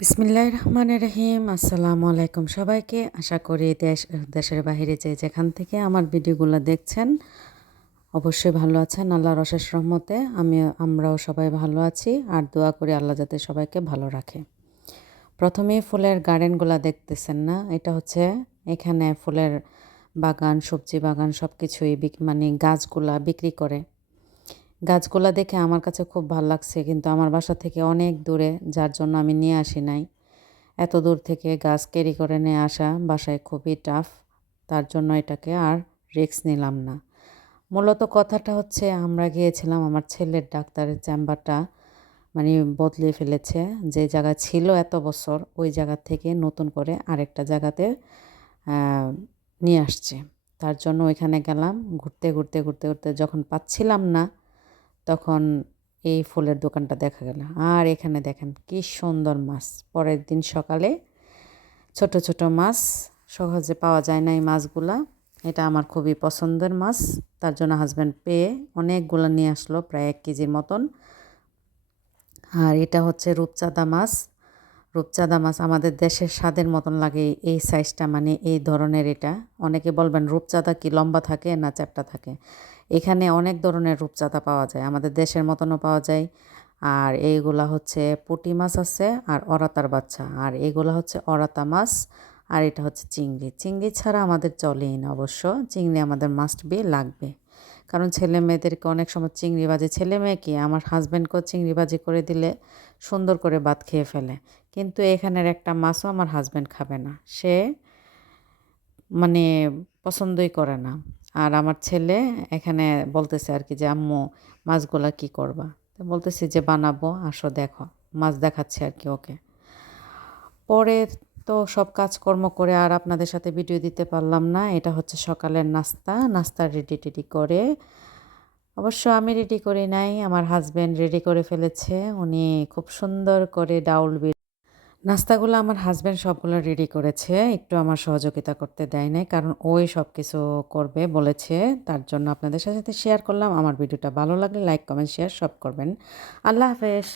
বিসমিল্লাহ রহমান রহিম। আসসালামু আলাইকুম সবাইকে। আশা করি দেশ, দেশের বাহিরে যে যেখান থেকে আমার ভিডিওগুলো দেখছেন, অবশ্যই ভালো আছেন আল্লাহর অশেষ রহমতে। আমি আমরাও সবাই ভালো আছি। আর দোয়া করি আল্লাহ যাতে সবাইকে ভালো রাখে। প্রথমে ফুলের গার্ডেনগুলো দেখতেছেন না? এটা হচ্ছে এখানে ফুলের বাগান, সবজি বাগান সব কিছুই মানে গাছগুলা বিক্রি করে। গাছগুলা দেখে আমার কাছে খুব ভালো লাগছে, কিন্তু আমার বাসা থেকে অনেক দূরে, যার জন্য আমি নিয়ে আসি নাই। এত দূর থেকে গাছ ক্যারি করে নিয়ে আসা বাসায় খুবই টাফ তার জন্য এটাকে আর রিক্স নিলাম না। মূলত কথাটা হচ্ছে, আমরা গিয়েছিলাম, আমার ছেলের ডাক্তারের চেম্বারটা মানে বদলে ফেলেছে। যে জায়গা ছিল এত বছর, ওই জায়গা থেকে নতুন করে আরেকটা জায়গাতে নিয়ে আসছে। তার জন্য ওইখানে গেলাম, ঘুরতে ঘুরতে ঘুরতে ঘুরতে যখন পাচ্ছিলাম না তখন এই ফুলের দোকানটা দেখা গেল। আর এখানে দেখেন কি সুন্দর মাছ। পরের দিন সকালে ছোট ছোট মাছ সহজে পাওয়া যায় না এই মাছগুলা। এটা আমার খুবই পছন্দের মাছ। তার জন্য হাজব্যান্ড পেয়ে অনেকগুলো নিয়ে আসলো, প্রায় এক কেজির মতন। আর এটা হচ্ছে রূপচাঁদা মাছ। রূপচাঁদা মাছ আমাদের দেশের স্বাদের মতন লাগে এই সাইজটা মানে এই ধরনের এটা। অনেকে বলবেন রূপচাঁদা কি লম্বা থাকে না চ্যাপটা থাকে? এখানে অনেক ধরনের রূপচাঁদা পাওয়া যায়, আমাদের দেশের মতনও পাওয়া যায়। আর এইগুলা হচ্ছে পুটি মাছ আছে আর অরাতার বাচ্চা, আর এগুলা হচ্ছে অরাতা মাছ আর এটা হচ্ছে চিংড়ি। চিংড়ি ছাড়া আমাদের চলেই না অবশ্য, চিংড়ি আমাদের মাস্ট বি লাগবে। কারণ ছেলে মেয়েদেরকে অনেক সময় চিংড়ি বাজি ছেলে মেয়ে কি, আমার হাজব্যান্ডকেও চিংড়ি বাজি করে দিলে সুন্দর করে ভাত খেয়ে ফেলে। কিন্তু এখানের একটা মাছও আমার হাজব্যান্ড খাবে না, সে মানে পছন্দই করে না। আর আমার ছেলে এখানে বলতেছে আর কি যে, আম্মু, মাছগুলা কি করবা? তো বলতেছি যে, বানাবো, আসো দেখো। মাছ দেখাচ্ছে আর কি ওকে। পরে তো সব কাজকর্ম করে আর আপনাদের সাথে ভিডিও দিতে পারলাম না। এটা হচ্ছে সকালের নাস্তা। নাস্তা রেডি টেডি করে। অবশ্য আমি রেডি করি নাই। আমার হাজব্যান্ড রেডি করে ফেলেছে। উনি খুব সুন্দর করে ডাউল নাস্তাগুলো আমার হাজব্যান্ড সবগুলো রেডি করেছে, একটু আমার সহযোগিতা করতে দেয় নাই, কারণ ওই সব কিছু করবে, বলেছে, তার জন্য আপনাদের সাথে শেয়ার করলাম। আমার ভিডিওটা ভালো লাগলে লাইক কমেন্ট শেয়ার সব করবেন। আল্লাহ হাফেজ।